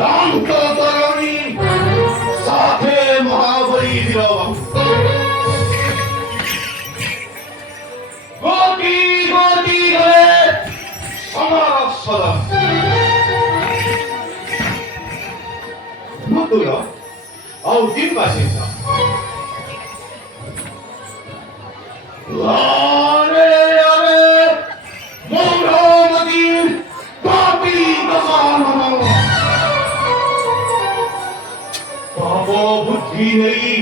रामकलतरणी साथे महाबली दिलावा गोटी गोटी गए समारा सदा मधुरा और दिन बासिंदा लारे लारे मोरो मदीन गोटी गसानो बाबो बुद्धि नहीं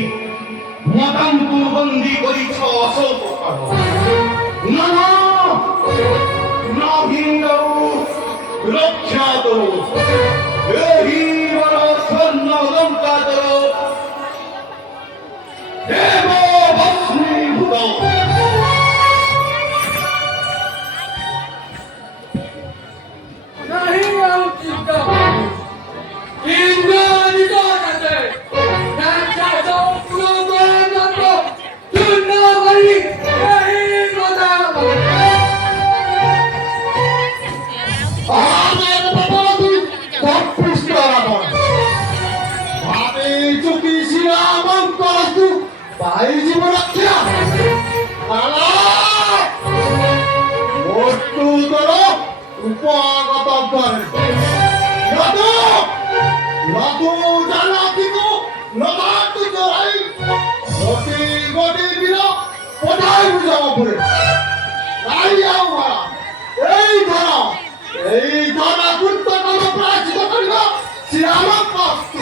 मतंतु बंदी करी छो अशोक करो ना ना हिंदू रक्षा करो यही बड़ा स्वर्ण लंका करो देवो भस्मीभूतो नहीं हम चिंता इंद्र निकालते नाचा जो पुरोगमन को चुना बली नहीं बता आमेर बाबा तू कपिस कराबो भावे चुकी श्रीरामन तू भाई जीवन रक्षा आला मोटू करो उपागत करे नदो नदो জানাতি কো নদাতু জরাই গটি গটি বিনা কোথায় বুঝাবো পড়ে তাই আমরা এই ধরা গুপ্ত কোন প্রাচিত করিব শ্রীরাম পাস্ত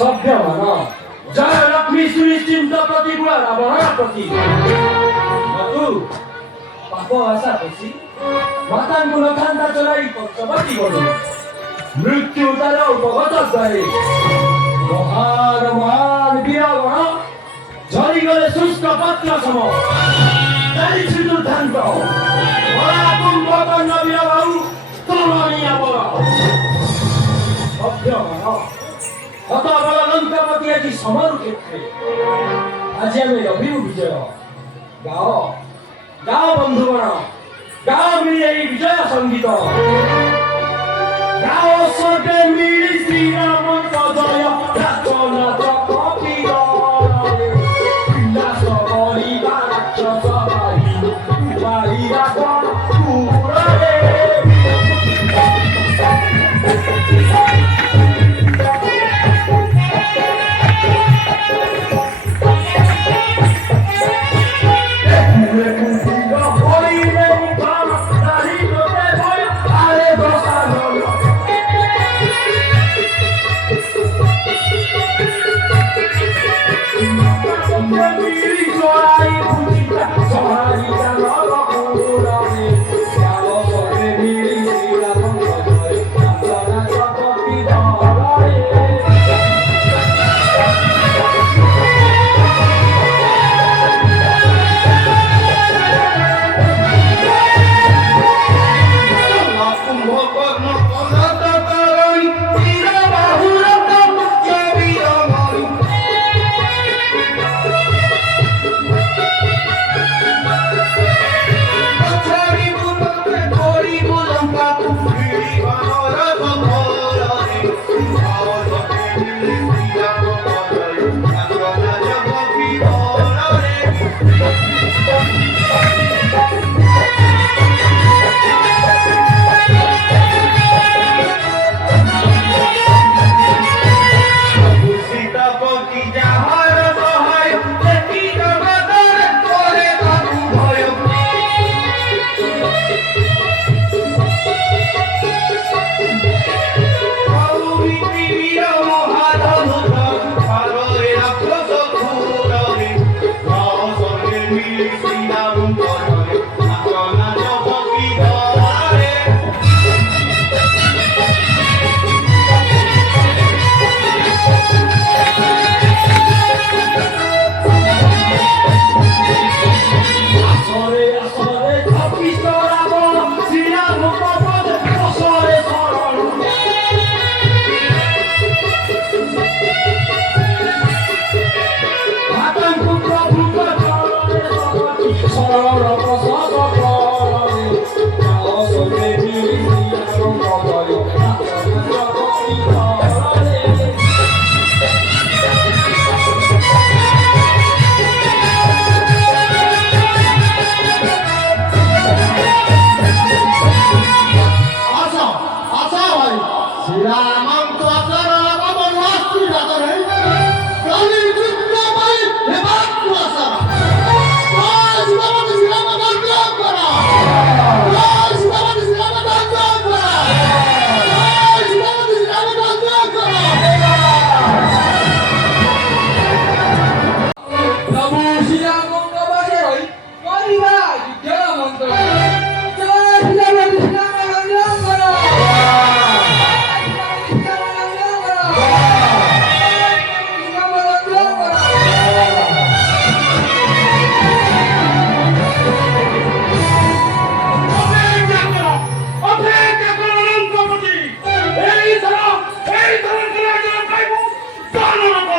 सभ्यमान जय लक्ष्मी सुनिश्चित प्रतिकूल रावण प्रति मधु पाप आशा पसी माताଙ୍କୁ ନଥାନ୍ତା ଚଲାଇ ପଞ୍ଚବତୀ ଗଲୁ ମୃତ୍ୟୁ ତାର ଉପଗତ ଯାଏ ମହାନ ବୀରଗଣ ଝରିଗଲେ ଶୁଷ୍କ ପତ୍ର ସମ ଚାଲିଛି ଦୁର୍ଦ୍ଦାନ୍ତ କୁମ୍ଭକର୍ଣ୍ଣ ବୀର ବାହୁ ତରଣୀୟ ବଳ ସଭ୍ୟମାନ হত বল লঙ্কাপতি আজ সমর ক্ষেত্রে আজ আমি রবিউ বিজয় গাও গাও বন্ধুগণ গাও মিলি এই বিজয় সঙ্গীত গাও স্বর্গে মিলি শ্রীরাম জয় রাচনা কপি বিনাশ করিবা রাক্ষস বাহি রাখ পুরে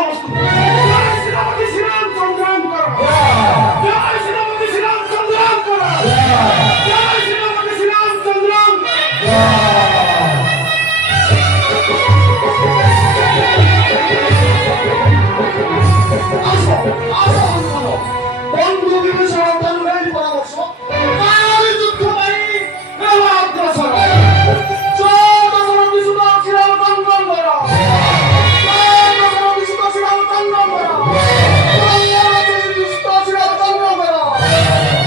বস্তু শ্রীরামপতি শ্রীরাম সংগ্রাম করো জয় শ্রীরামপতি শ্রীরাম সংগ্রাম করো জয় শ্রীরামপতি শ্রীরাম সংগ্রাম আসো আসো শোনো বন্ধু বিভীষণ তন্ময়ের পরামর্শ কাল যুদ্ধ বাই এবার অগ্রসর চোদ সমতি সুতা শ্রীরাম সংগ্রাম করো চোদ সমতি সুতা শ্রীরাম সংগ্রাম করো দুষ্ট শ্রীরাম সংগ্রাম করো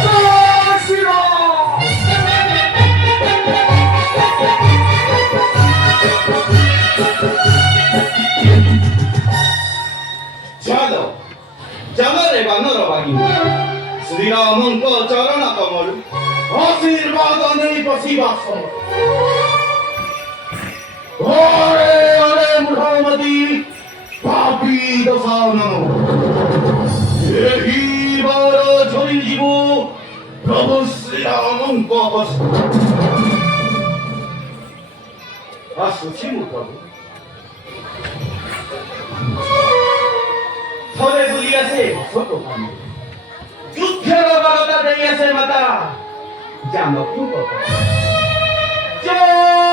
জয় শ্রীরাম ଚାଲ ଚାଲରେ ବାନର ବାହିନୀ ଶ୍ରୀରାମଙ୍କ ଚରଣ କମଳୁ ଆଶୀର୍ବାଦ ନେଇ ବସିବା ସମୟ ଅରେ ଅରେ ମୂଢ଼ମତି ପାପୀ ଦଶାନନ ଏହି ବାର ଝରିଯିବୁ ପ୍ରଭୁ ଶ୍ରୀରାମଙ୍କ ହସ୍ତ ଆସୁଛି ମୁଁ ପ୍ରଭୁ ଥରେ ବୁଲି ଆସେ ଛୋଟ ପାଣି ଯୁଦ୍ଧର ବାରତା ଦେଇ ଆସେ ମାତା ଜାନକୀଙ୍କ ଜୟ